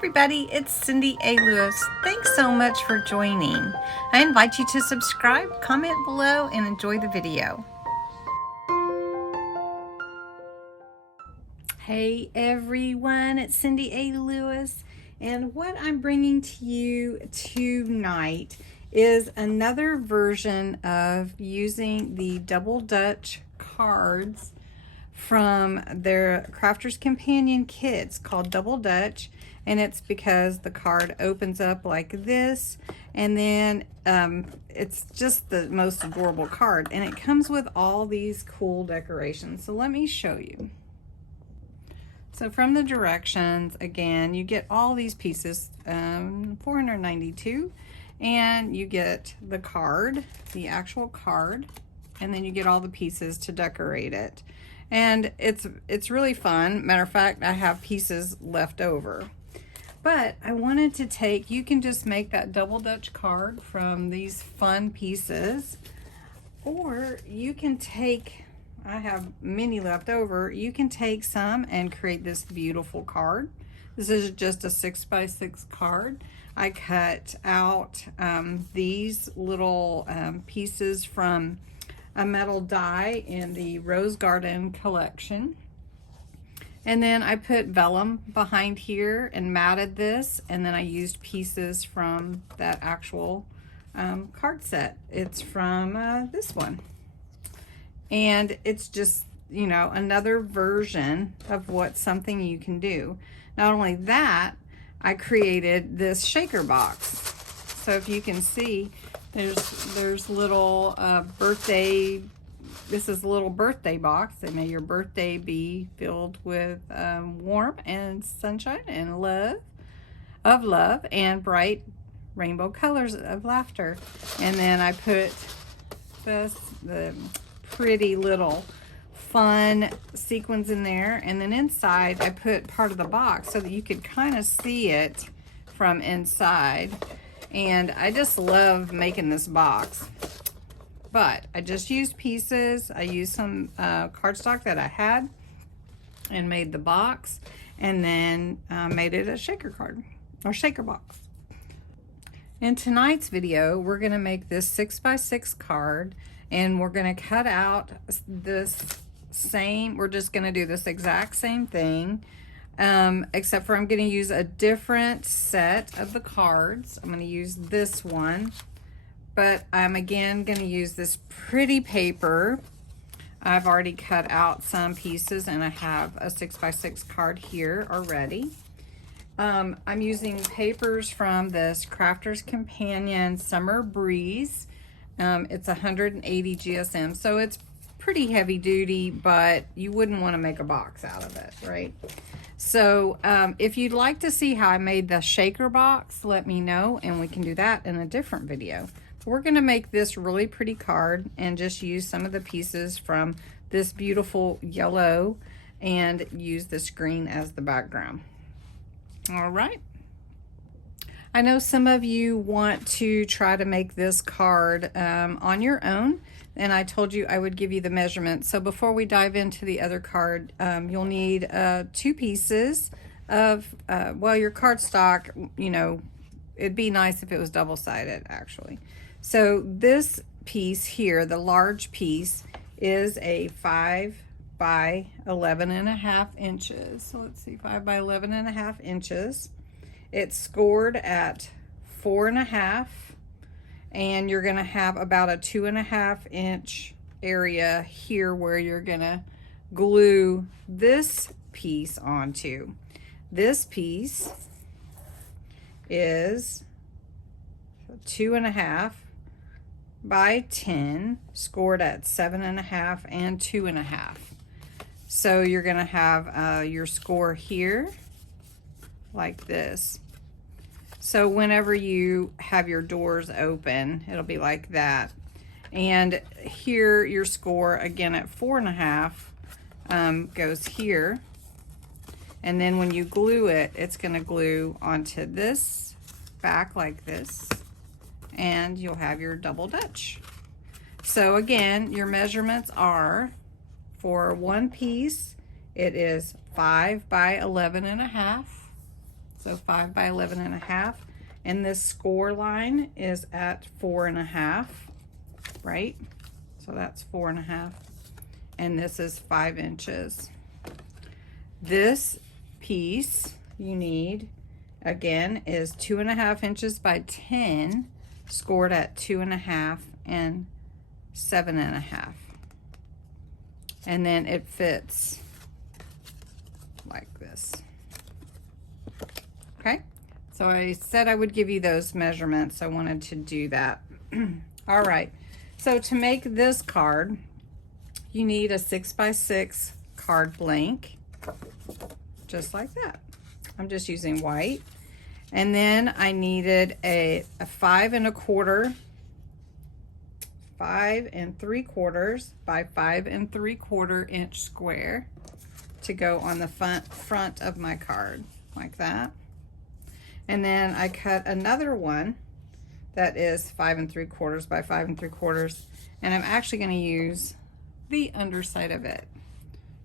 everybody, it's Cindy A. Lewis. Thanks so much for joining. I invite you to subscribe, comment below, and enjoy the video. Hey everyone, it's Cindy A. Lewis, and what I'm bringing to you tonight is another version of using the Double Dutch cards from their Crafter's Companion kits called Double Dutch, and it's because the card opens up like this, and then it's just the most adorable card, and it comes with all these cool decorations. So let me show you. So from the directions, again, you get all these pieces, 492, and you get the card, the actual card, and then you get all the pieces to decorate it. And it's really fun. Matter of fact, I have pieces left over. But I wanted to take, you can just make that Double Dutch card from these fun pieces, or you can take, I have many left over, you can take some and create this beautiful card. This is just a 6x6 card. I cut out these little pieces from a metal die in the Rose Garden collection, and then I put vellum behind here and matted this, and then I used pieces from that actual card set. It's from this one, and it's just, you know, another version of what something you can do. Not only that, I created this shaker box. So if you can see, there's little birthday, this is a little birthday box, and may your birthday be filled with warmth and sunshine and love and bright rainbow colors of laughter. And then I put the pretty little fun sequins in there, and then inside I put part of the box so that you could kind of see it from inside. And I just love making this box. But I just used pieces. I used some cardstock that I had and made the box, and then made it a shaker card or shaker box. In tonight's video, we're going to make this 6x6 card, and we're going to cut out this same, we're just going to do this exact same thing. Except for I'm going to use a different set of the cards. I'm going to use this one, but I'm again going to use this pretty paper. I've already cut out some pieces, and I have a 6x6 card here already. I'm using papers from this Crafter's Companion Summer Breeze. It's 180 GSM, so it's pretty heavy duty, but you wouldn't want to make a box out of it, right? So if you'd like to see how I made the shaker box, let me know, and we can do that in a different video. But we're going to make this really pretty card and just use some of the pieces from this beautiful yellow and use this green as the background. All right. I know some of you want to try to make this card on your own, and I told you I would give you the measurements. So before we dive into the other card, you'll need 2 pieces of, well, your cardstock, you know, it'd be nice if it was double-sided actually. So this piece here, the large piece, is a 5 by 11.5 inches. So let's see, 5 by 11.5 inches. It's scored at 4.5, and you're gonna have about a 2.5 inch area here where you're gonna glue this piece onto. This piece is 2.5 by 10, scored at 7.5 and 2.5. So you're gonna have your score here like this. So whenever you have your doors open, it'll be like that. And here your score again at 4.5 goes here. And then when you glue it, it's gonna glue onto this back like this, and you'll have your Double Dutch. So again, your measurements are, for one piece, it is 5 by 11.5. So 5 by 11.5. And this score line is at 4.5, right? So that's 4.5. And this is 5 inches. This piece you need, again, is 2.5 inches by 10, scored at 2.5 and 7.5. And then it fits like this. Okay, so I said I would give you those measurements. I wanted to do that. All right, so to make this card, you need a 6 by 6 card blank, just like that. I'm just using white. And then I needed a 5 1/4, 5 3/4 by 5 3/4 inch square to go on the front of my card, like that. And then I cut another one that is 5 3/4 by 5 3/4, and I'm actually going to use the underside of it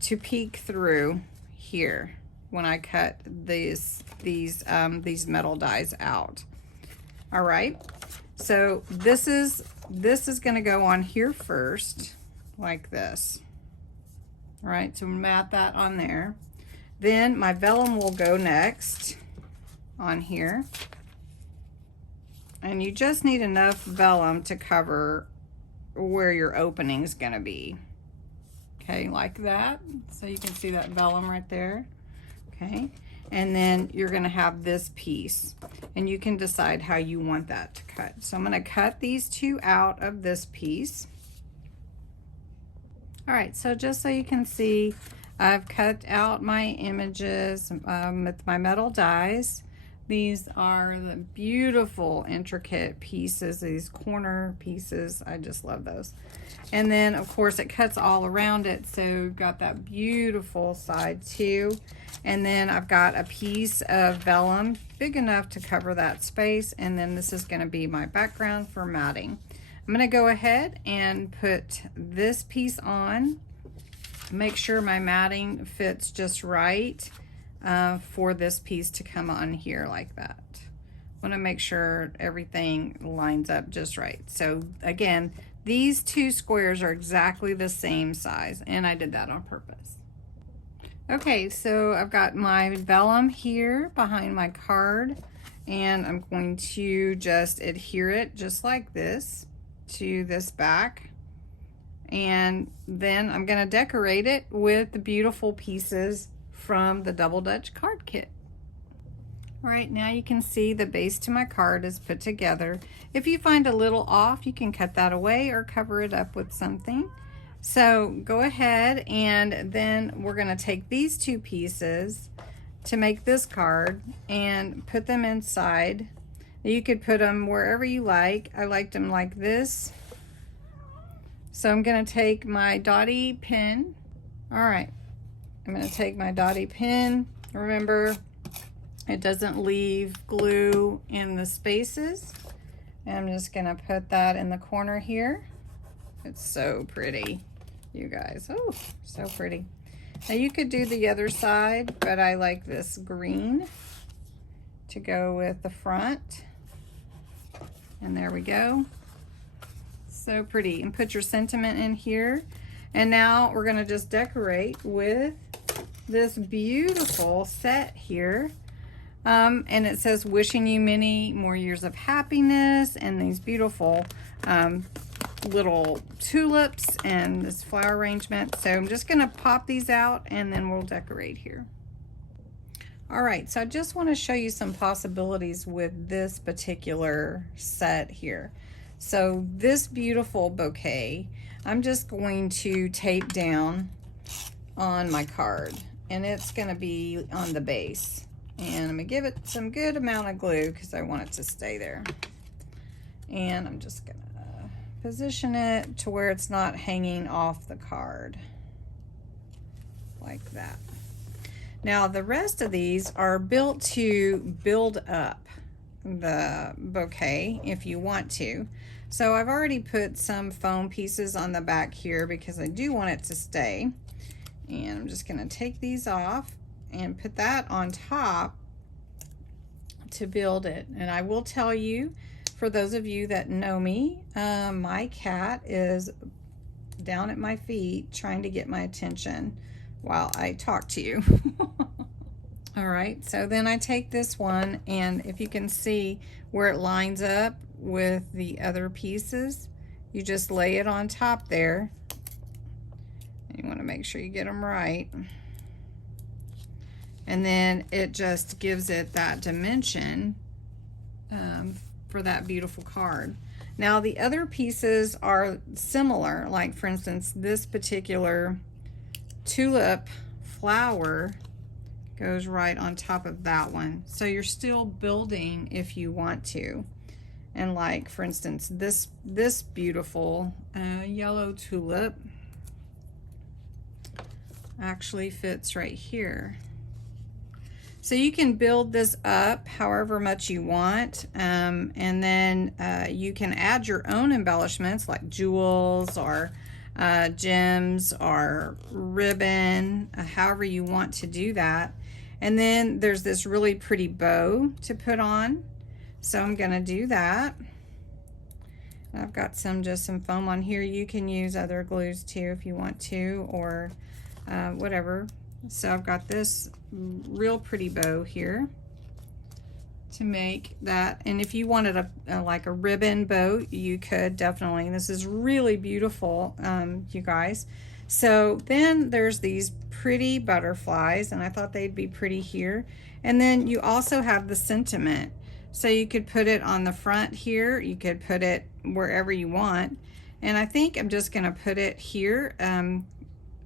to peek through here when I cut these metal dies out. All right, so this is going to go on here first, like this. All right, so mat that on there. Then my vellum will go next on here, and you just need enough vellum to cover where your opening is going to be. Okay, like that. So you can see that vellum right there. Okay, and then you're going to have this piece, and you can decide how you want that to cut. So I'm going to cut these two out of this piece. All right, so just so you can see, I've cut out my images with my metal dies. These are the beautiful intricate pieces, these corner pieces. I just love those. And then of course it cuts all around it, so you've got that beautiful side too. And then I've got a piece of vellum big enough to cover that space, and then this is going to be my background for matting. I'm going to go ahead and put this piece on, make sure my matting fits just right for this piece to come on here like that. I want to make sure everything lines up just right. So again, these two squares are exactly the same size, and I did that on purpose. Okay, so I've got my vellum here behind my card, and I'm going to just adhere it just like this to this back, and then I'm going to decorate it with the beautiful pieces from the Double Dutch card kit. All right, now you can see the base to my card is put together. If you find a little off, you can cut that away or cover it up with something. So go ahead, and then we're going to take these two pieces to make this card and put them inside. You could put them wherever you like. I liked them like this. So I'm going to take my dotty pin. All right, I'm going to take my dotty pin. Remember, it doesn't leave glue in the spaces. And I'm just going to put that in the corner here. It's so pretty, you guys. Oh, so pretty. Now you could do the other side, but I like this green to go with the front. And there we go. So pretty. And put your sentiment in here. And now we're going to just decorate with this beautiful set here. And it says, wishing you many more years of happiness, and these beautiful little tulips and this flower arrangement. So I'm just going to pop these out, and then we'll decorate here. All right, so I just want to show you some possibilities with this particular set here. So this beautiful bouquet, I'm just going to tape down on my card, and it's going to be on the base. And I'm going to give it some good amount of glue because I want it to stay there. And I'm just going to position it to where it's not hanging off the card. Like that. Now the rest of these are built to build up the bouquet if you want to. So I've already put some foam pieces on the back here because I do want it to stay. And I'm just going to take these off and put that on top to build it. And I will tell you, for those of you that know me, my cat is down at my feet trying to get my attention while I talk to you. All right, so then I take this one, and if you can see where it lines up with the other pieces, you just lay it on top there. You want to make sure you get them right. And then it just gives it that dimension for that beautiful card. Now the other pieces are similar, like for instance, this particular tulip flower goes right on top of that one. So you're still building if you want to. And like for instance, this beautiful yellow tulip actually fits right here. So you can build this up however much you want, and then you can add your own embellishments like jewels or gems or ribbon, however you want to do that. And then there's this really pretty bow to put on. So I'm gonna do that. I've got just some foam on here. You can use other glues too if you want to, or whatever. So I've got this real pretty bow here to make that. And if you wanted like a ribbon bow, you could definitely. This is really beautiful, you guys. So then there's these pretty butterflies, and I thought they'd be pretty here. And then you also have the sentiment. So you could put it on the front here. You could put it wherever you want. And I think I'm just gonna put it here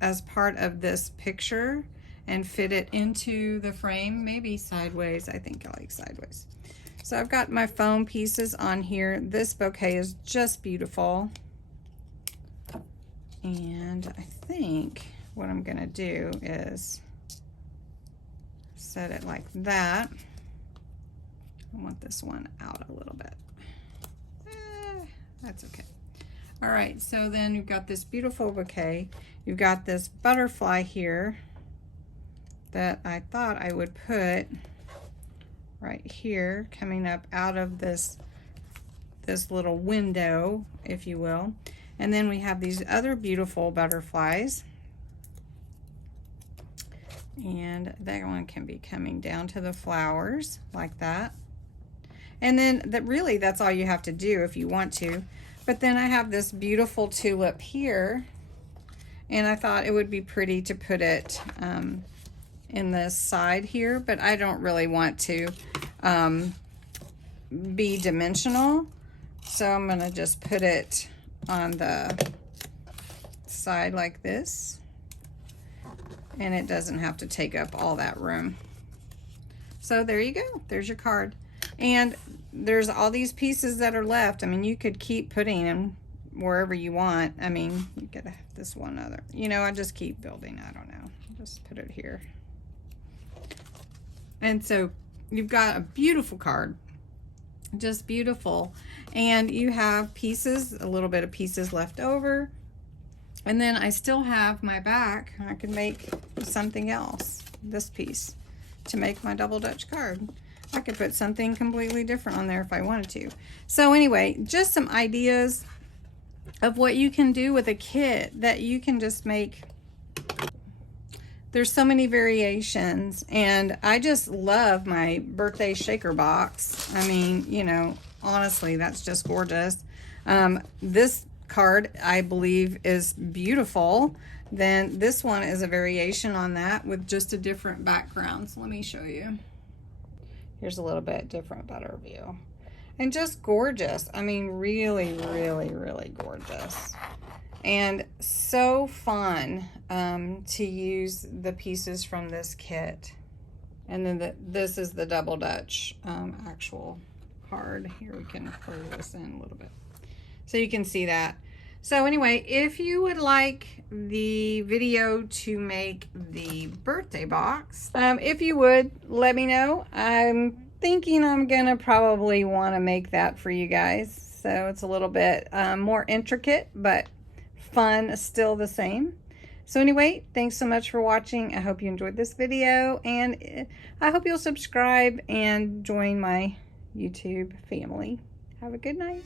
as part of this picture and fit it into the frame, maybe sideways. I think I like sideways. So I've got my foam pieces on here. This bouquet is just beautiful. And I think what I'm gonna do is set it like that. I want this one out a little bit. That's okay. All right, so then you've got this beautiful bouquet. You've got this butterfly here that I thought I would put right here, coming up out of this little window, if you will. And then we have these other beautiful butterflies. And that one can be coming down to the flowers like that. And then really that's all you have to do if you want to. But then I have this beautiful tulip here, and I thought it would be pretty to put it in the side here, but I don't really want to be dimensional. So I'm gonna just put it on the side like this, and it doesn't have to take up all that room. So there you go, there's your card. And there's all these pieces that are left. I mean, you could keep putting them wherever you want. I mean, you could have this one other, you know, I just keep building. I don't know, just put it here. And so you've got a beautiful card, just beautiful. And you have pieces, a little bit of pieces left over. And then I still have my back. I could make something else, this piece, to make my double Dutch card. I could put something completely different on there if I wanted to. So anyway, just some ideas of what you can do with a kit that you can just make. There's so many variations, and I just love my birthday shaker box. I mean, you know, honestly, that's just gorgeous. This card, I believe, is beautiful. Then this one is a variation on that with just a different background. So let me show you. Here's a little bit different, better view. And just gorgeous. I mean, really, really, really gorgeous. And so fun to use the pieces from this kit. And then this is the double Dutch actual card. Here we can curve this in a little bit, so you can see that. So anyway, if you would like the video to make the birthday box, if you would, let me know. I'm thinking I'm gonna probably want to make that for you guys. So it's a little bit more intricate, but fun still the same. So anyway, thanks so much for watching. I hope you enjoyed this video, and I hope you'll subscribe and join my YouTube family. Have a good night.